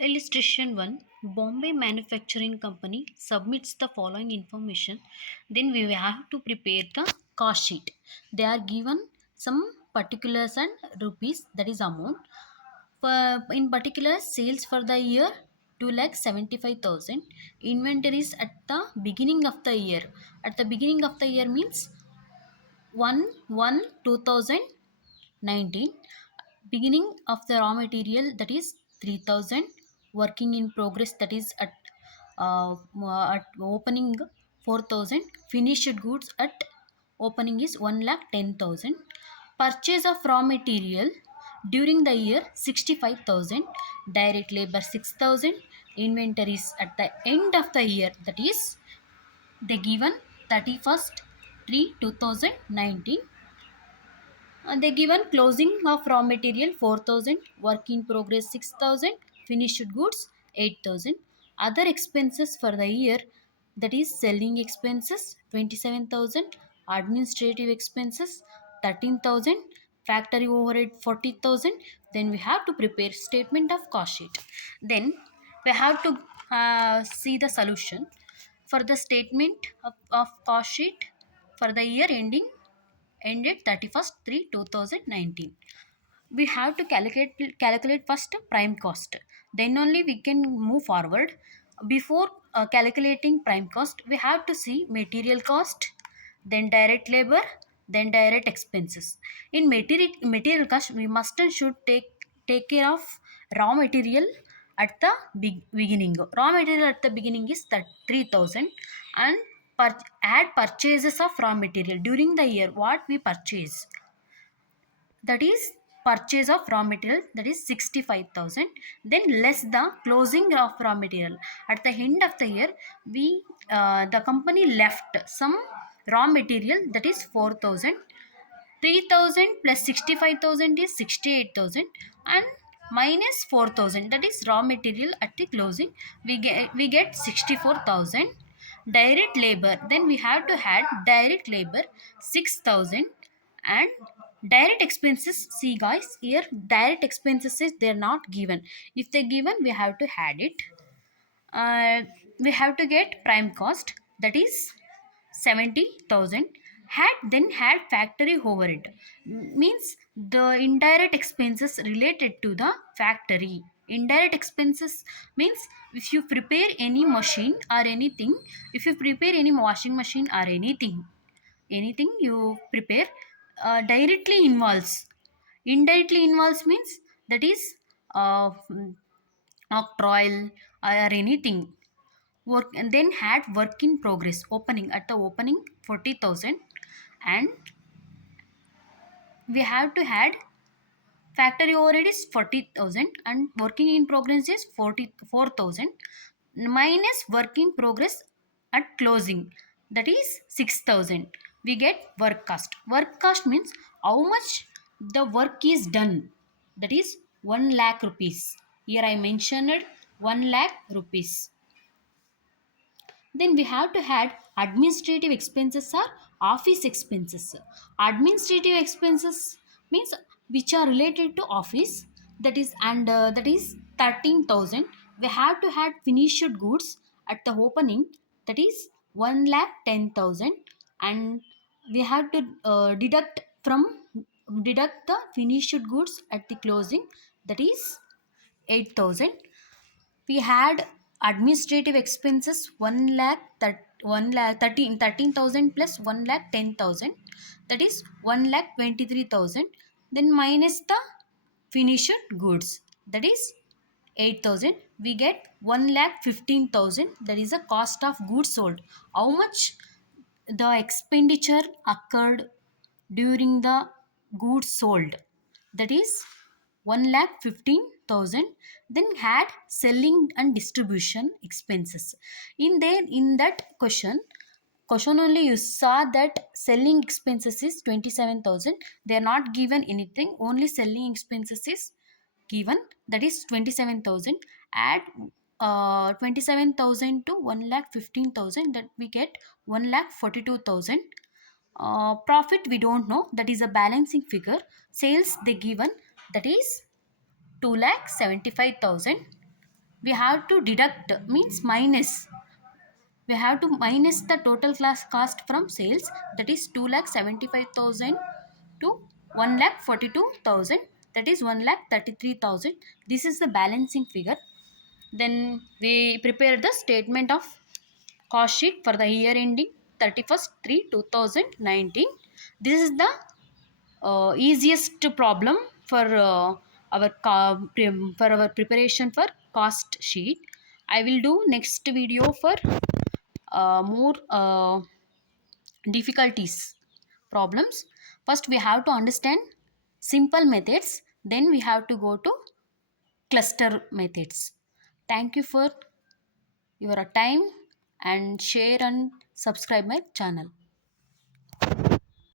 Illustration 1. Bombay Manufacturing Company submits the following information. Then we have to prepare the cost sheet. They are given some particulars and rupees, that is amount. In particular, sales for the year 2,75,000. Inventories at the beginning of the year. At the beginning of the year means 1/1/2019. Beginning of the raw material, that is 3,000. Working in progress, that is at opening 4,000. Finished goods at opening is 1,10,000. Purchase of raw material during the year 65,000. Direct labor 6,000. Inventories at the end of the year, that is they given 31st 3 2019. They given closing of raw material 4,000, work in progress 6,000, finished goods 8,000. Other expenses for the year, that is selling expenses 27,000, administrative expenses 13,000, factory overhead 40,000. Then we have to prepare statement of cost sheet. Then we have to see the solution for the statement of cost sheet for the year ended 31st 3 2019. We have to calculate first prime cost, then only we can move forward. Before calculating prime cost, we have to see material cost, then direct labor, then direct expenses. In material cost, we must and should take care of raw material at the beginning. Raw material at the beginning is 3,000. And add purchases of raw material during the year what we purchase, that is purchase of raw material, that is 65,000. Then less the closing of raw material. At the end of the year, we the company left some raw material, that is 4,000. 3,000 plus 65,000 is 68,000, and minus 4,000, that is raw material at the closing, we get 64,000. Direct labor, then we have to add direct labor 6,000. And direct expenses, see guys, here direct expenses is they're not given. If they're given, we have to add it. We have to get prime cost, that is 70,000. Had factory overhead, means the indirect expenses related to the factory. Indirect expenses means if you prepare any machine or anything, if you prepare any washing machine or anything you prepare, directly involves. Indirectly involves means that is uh, octroil or anything. Work, and then had work in progress opening, at the opening 40,000. And we have to add factory overhead is 40,000 and working in progress is 44,000, minus work in progress at closing, that is 6,000. We get work cost. Work cost means how much the work is done, that is 1 lakh rupees. Here I mentioned 1 lakh rupees. Then we have to add administrative expenses or office expenses. Administrative expenses means which are related to office, that is, and that is 13,000. We have to add finished goods at the opening, that is 1,10,000. And we have to deduct the finished goods at the closing, that is 8,000. We had administrative expenses 1 lakh 1 lakh 13,000 plus 1 lakh 10,000, that is 1 lakh 23,000. Then minus the finished goods, that is 8,000. We get 1 lakh 15,000, that is the cost of goods sold. How much the expenditure occurred during the goods sold, that is 1,15,000. Then had selling and distribution expenses. In that question only you saw that selling expenses is 27,000. They are not given anything, only selling expenses is given, that is 27,000. Add 27,000 to 1,15,000, that we get 1,42,000. Profit we don't know, that is a balancing figure. Sales they given, that is 2,75,000. we have to deduct, means minus, we have to minus the total class cost from sales, that is 2,75,000 to 1,42,000, that is 1,33,000. This is the balancing figure. Then we prepare the statement of cost sheet for the year ending 31st 3 2019. This is the easiest problem for for our preparation for cost sheet. I will do next video for more difficulties problems. First we have to understand simple methods, then we have to go to cluster methods. Thank you for your time, and share and subscribe my channel.